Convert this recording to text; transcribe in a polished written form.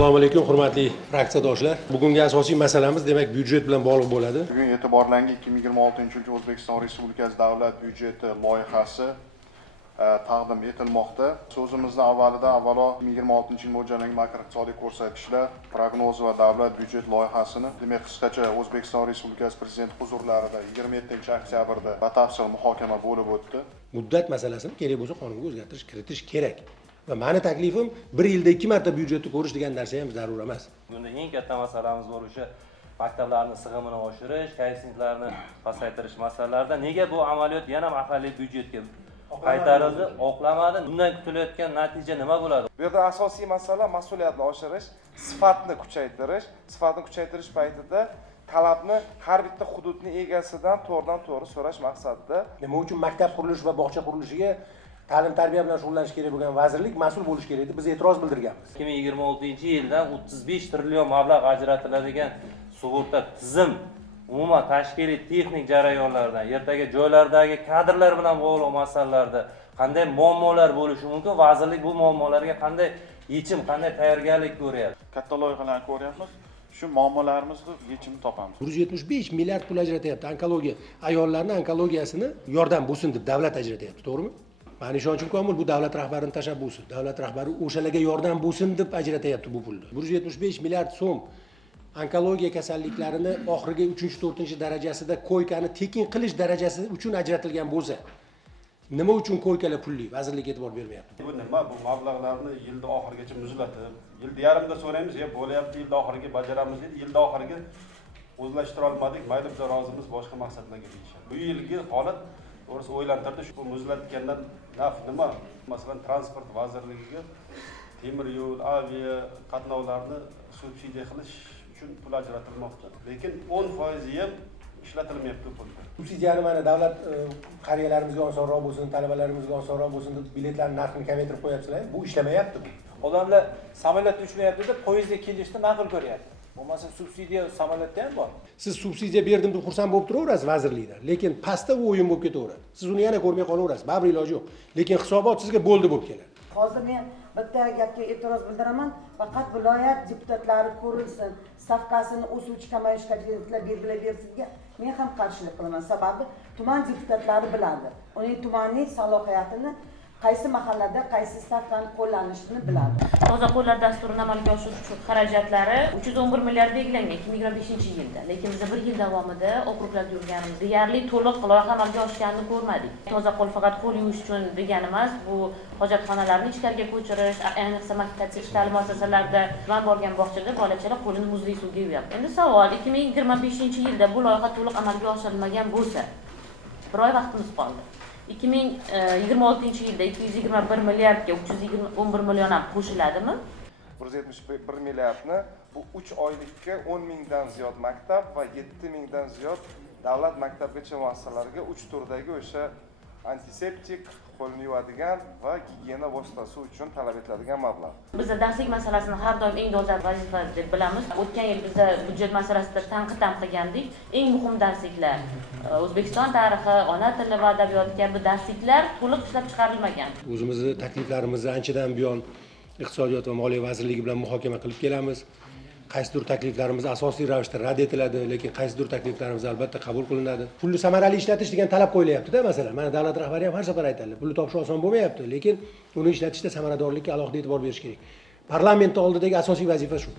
Assalomu alaykum hurmatli fraksiyadoshlar. Bugungi asosiy masalamiz demak byudjet bilan bog'liq bo'ladi. Bugun e'tiborlangan 2026-yil O'zbekiston Respublikasi davlat byudjeti loyihasi taqdim etilmoqda. So'zimizning avvalida avvalo 2026-yil mo'ljallangan makroiqtisodiy ko'rsatkichlar prognozi va davlat byudjet loyihasini demak qisqacha O'zbekiston Respublikasi Prezidenti huzurlarida 27-oktyabrda batafsil muhokama bo'lib o'tdi. Muddat masalasini kerak bo'lsa qonunga o'zgartirish kiritish kerak. Va meni taklifim bir yilda 2 marta byudjetni ko'rish degan narsa ham zarur emas. Bunda eng katta masalamiz bor o'sha maktablarning sig'imini oshirish, koeffitsientlarni pasaytirish masalalarida nega bu amaliyot yana mahalliy byudjetga qaytarildi, oqlamadi? Bundan kutilayotgan natija nima bo'ladi? Bu yerda asosiy masala mas'uliyatni oshirish, sifatni kuchaytirish. Sifatni kuchaytirish paytida talabni har bitta hududning egasidan to'g'ridan-to'g'ri so'rash maqsadida. Nima uchun maktab qurilishi va bog'cha qurilishiga ta'lim tarbiya bilan shug'ullanish kerak bo'lgan vazirlik mas'ul bo'lishi kerak deb biz e'tiroz bildirganmiz. 2026-yildan 35 trillion mablag' ajratiladigan sug'urta tizim umuman tashkiliy texnik jarayonlardan, ertaga joylardagi kadrlar bilan bog'liq masalalarda qanday muammolar bo'lishi mumkin, vazirlik bu muammolarga qanday yechim, qanday tayyorgarlik ko'ryapti? Katta loyihalarni ko'ryapmiz. Shu muammolarimizni yechimini topamiz. 175 milliard pul ajratyapti onkologiya, ayollarning onkologiyasini yordam bo'lsin deb davlat ajratyapti, to'g'rimi? Mani ishonchim komil, bu davlat rahbarining tashabbusi. Davlat rahbari o'shalarga yordam bo'lsin deb ajratyapti bu pulni. 175 milliard so'm onkologiya kasalliklarini oxirgi 3-4 darajasida koykani tekin qilish darajasi uchun ajratilgan bo'lsa, nima uchun koykalar pulli? Vazirlik e'tibor bermayapti. Bu nima? Bu mablag'larni yilda oxirigacha muzlatib, yilda yarimda so'raymiz, bo'lyapti, yilda oxiriga bajaramiz deydi, yilda oxiriga o'zlashtira olmadik, mayli biz rozimiz boshqa maqsadlarga deyishadi. Bu yilgi holat to'g'risi o'ylantirdi. Shu muzlatgandan naf nima? Masalan, transport vazirligiga temir yo'l, avia qatnovlarni subsidiya qilish uchun pul ajratilmoqda. Lekin 10% ham ishlatilmayapti pullar. Subsidiyani mana davlat qariyalarimizga osonroq bo'lsin, talabalarimizga osonroq bo'lsin deb biletlarning narxini kamaytirib qo'yapsizlar. Bu ishlamayapti bu. Odamlar samolyotda uchmayapti deb poyezdga kelishni ma'qul ko'ryapti. Bo'lmasa subsidiya samolyotda ham bor. Siz subsidiya berdim deb xursand bo'lib turaverasiz vazirlikda, lekin pastda u o'yin bo'lib ketaveradi. Siz uni yana ko'rmay qolaverasiz, baribir iloji yo'q. Lekin hisobot sizga bo'ldi bo'lib keladi. Hozir men bitta gapga e'tiroz bildiraman. Faqat viloyat deputatlari ko'rilsin, stavkasini o'suvchi kamayish koeffitsiyentlar belgilab bersinga men ham qarshilik qilaman. Sababi tuman deputatlari biladi. Uning tumanning salohiyatini qaysi mahallada qaysi stavkani qo'llanishini biladi. Toza qo'llar dasturini amalga oshirish uchun xarajatlari 311 milliard belgilangan 2025-yilda. Lekin biz bir yil davomida okruglarda yurganimiz deyarli to'liq loyiha amalga oshganini ko'rmadik. Toza qo'l faqat qo'l yuvish uchun degani emas, bu hojatxonalarni ichkariga ko'chirish, ayniqsa maktabgacha ta'lim muassasalarida man borgan bog'chada bolachalar qo'lini muzli suvga yuvadi. Endi savol, 2025-yilda bu loyiha to'liq amalga oshirilmagan bo'lsa, bir oy vaqtimiz qoldi. 2026-yilda 221 milliardga 311 million ham qo'shiladimi? 171 milliardni bu 3 oylikka 10 mingdan ziyod maktab va 7 mingdan ziyod davlat maktabgacha muassasalariga 3 turdagi o'sha antiseptik, qo'lni yuvadigan va gigiyena vositasi uchun talab etiladigan mablag'. Biz darslik masalasini har doim eng dolzarb vazifa deb bilamiz. O'tgan yil biz byudjet masalasida tanqid ham qilgandik. Eng muhim darsliklar, O'zbekiston tarixi, ona tili va adabiyot kabi darsliklar to'liq ishlab chiqarilmagan. O'zimizni takliflarimizni anchadan buyon iqtisodiyot va moliya vazirligi bilan muhokama qilib kelamiz. Qaysidir takliflarimiz asosiy ravishda rad etiladi, lekin qaysidir takliflarimiz albatta qabul qilinadi. Pulni samarali ishlatish degan talab qo'yilyapti-da, masalan. Mana davlat rahbari ham har safar aytadi, pulni topish oson bo'lmayapti, lekin uni ishlatishda samaradorlikka alohida e'tibor berish kerak. Parlament oldidagi asosiy vazifa shu.